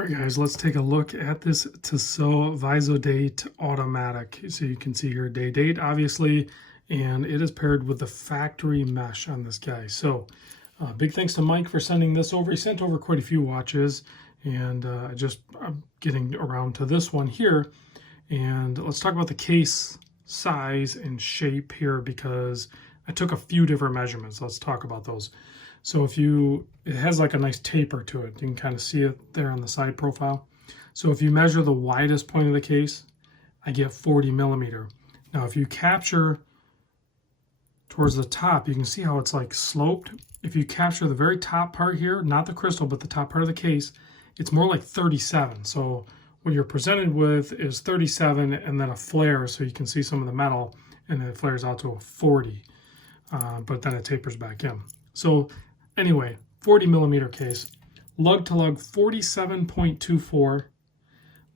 All right, guys, let's take a look at this Tissot Visodate automatic. So you can see here day date, obviously, and it is paired with the factory mesh on this guy. So big thanks to Mike for sending this over. He sent over quite a few watches, and I'm getting around to this one here. And let's talk about the case size and shape here, because I took a few different measurements. Let's talk about those. So it has like a nice taper to it. You can kind of see it there on the side profile. So if you measure the widest point of the case, I get 40 millimeter. Now, if you capture towards the top, you can see how it's like sloped. If you capture the very top part here, not the crystal, but the top part of the case, it's more like 37. So what you're presented with is 37 and then a flare, so you can see some of the metal, and then it flares out to a 40, but then it tapers back in. So anyway, 40 millimeter case, lug to lug 47.24.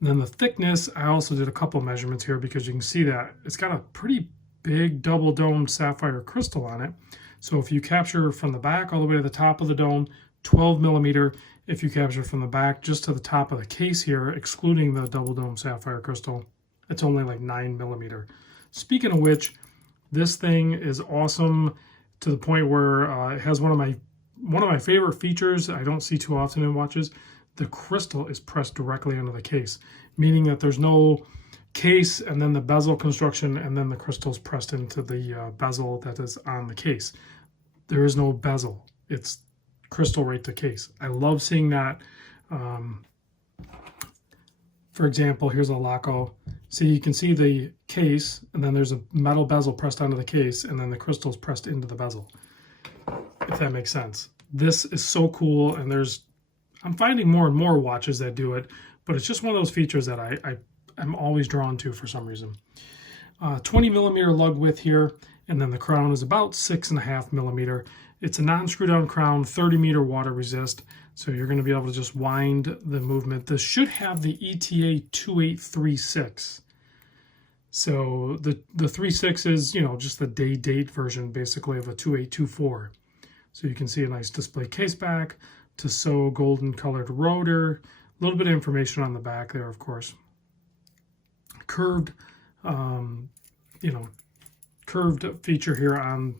Then the thickness, I also did a couple measurements here because you can see that it's got a pretty big double domed sapphire crystal on it. So if you capture from the back all the way to the top of the dome, 12 millimeter. If you capture from the back just to the top of the case here, excluding the double dome sapphire crystal, it's only like 9 millimeter. Speaking of which, this thing is awesome to the point where it has one of my favorite features I don't see too often in watches. The crystal is pressed directly into the case, meaning that there's no case and then the bezel construction and then the crystal's pressed into the bezel that is on the case. There is no bezel. It's crystal right to case. I love seeing that. For example, here's a Laco. See, you can see the case, and then there's a metal bezel pressed onto the case, and then the crystal's pressed into the bezel, if that makes sense. This is so cool, and I'm finding more and more watches that do it, but it's just one of those features that I'm always drawn to for some reason. 20 millimeter lug width here, and then the crown is about 6.5 millimeter. It's a non-screw down crown, 30 meter water resist, so you're going to be able to just wind the movement. This should have the ETA 2836. So the 36 is, just the day date version basically of a 2824. So you can see a nice display case back, Tissot golden colored rotor, a little bit of information on the back there, of course. Curved, curved feature here on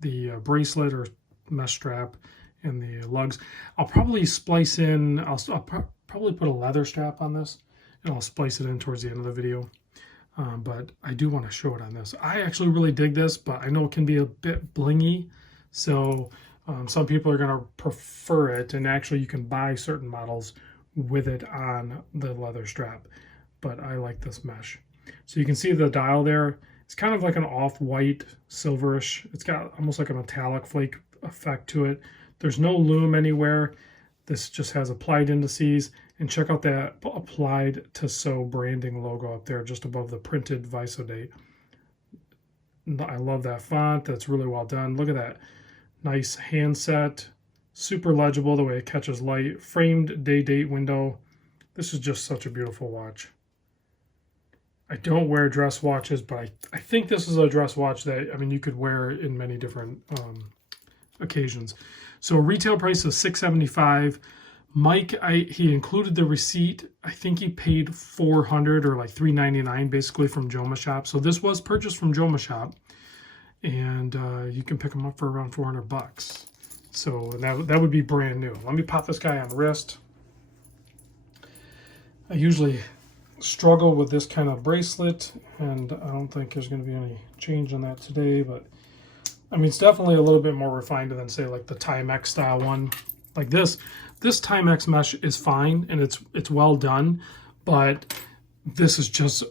the bracelet or mesh strap and the lugs. I'll probably splice in, I'll probably put a leather strap on this, and I'll splice it in towards the end of the video. But I do want to show it on this. I actually really dig this, but I know it can be a bit blingy. So some people are going to prefer it, and actually you can buy certain models with it on the leather strap. But I like this mesh. So you can see the dial there. It's kind of like an off-white, silverish. It's got almost like a metallic flake effect to it. There's no lume anywhere. This just has applied indices. And check out that applied Tissot branding logo up there just above the printed Visodate. I love that font. That's really well done. Look at that. Nice handset. Super legible the way it catches light. Framed day date window. This is just such a beautiful watch. I don't wear dress watches, but I think this is a dress watch that, you could wear in many different occasions. So retail price is $675. Mike, he included the receipt. I think he paid $400 or like $399 basically from Joma Shop. So this was purchased from Joma Shop, and you can pick them up for around $400. So that would be brand new. Let me pop this guy on the wrist. I usually struggle with this kind of bracelet, and I don't think there's going to be any change in that today, but it's definitely a little bit more refined than say like the Timex style one. Like this Timex mesh is fine, and it's well done, but this is just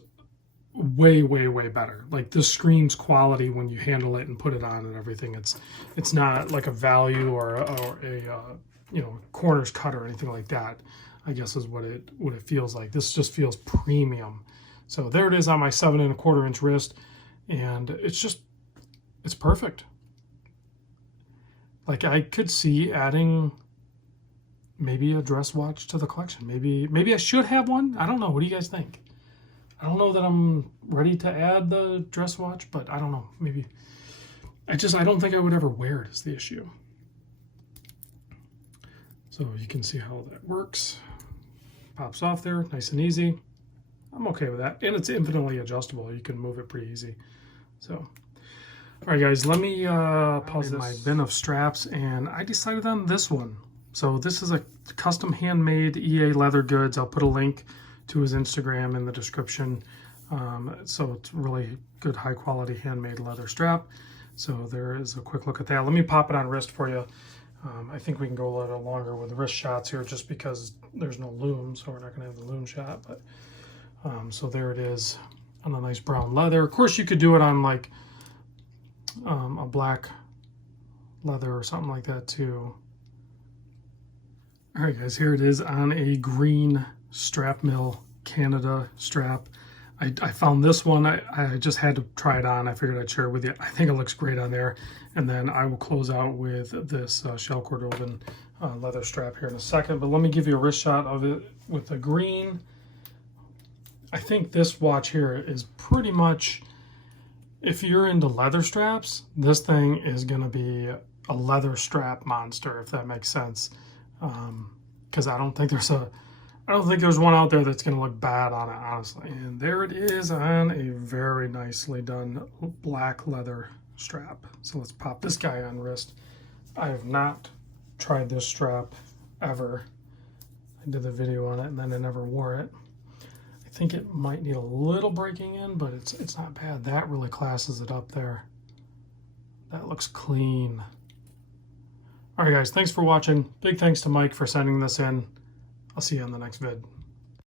way better. Like this screams quality when you handle it and put it on and everything. It's not like a value or a corners cut or anything like that, I guess is what it feels like. This just feels premium. So there it is on my 7 1/4 inch wrist, and it's perfect. Like I could see adding maybe a dress watch to the collection. Maybe I should have one. I don't know. What do you guys think? I don't know that I'm ready to add the dress watch, but I don't know. Maybe I don't think I would ever wear it is the issue. So you can see how that works. Pops off there, nice and easy. I'm okay with that. And it's infinitely adjustable. You can move it pretty easy. So, all right, guys, let me pause my bin of straps, and I decided on this one. So this is a custom handmade EA Leather Goods. I'll put a link to his Instagram in the description. So it's really good, high quality handmade leather strap. So there is a quick look at that. Let me pop it on wrist for you. I think we can go a little longer with the wrist shots here just because there's no loom, so we're not going to have the loom shot. But so there it is on a nice brown leather. Of course, you could do it on like a black leather or something like that too. All right, guys, here it is on a green strap mill Canada strap. I found this one. I just had to try it on. I figured I'd share it with you. I think it looks great on there. And then I will close out with this shell cord woven leather strap here in a second. But let me give you a wrist shot of it with the green. I think this watch here is pretty much, if you're into leather straps, this thing is going to be a leather strap monster, if that makes sense. Because I don't think there's one out there that's going to look bad on it, honestly. And there it is on a very nicely done black leather strap. So let's pop this guy on wrist. I have not tried this strap ever. I did the video on it and then I never wore it. I think it might need a little breaking in, but it's not bad. That really classes it up there. That looks clean. All right, guys, thanks for watching. Big thanks to Mike for sending this in. I'll see you on the next vid.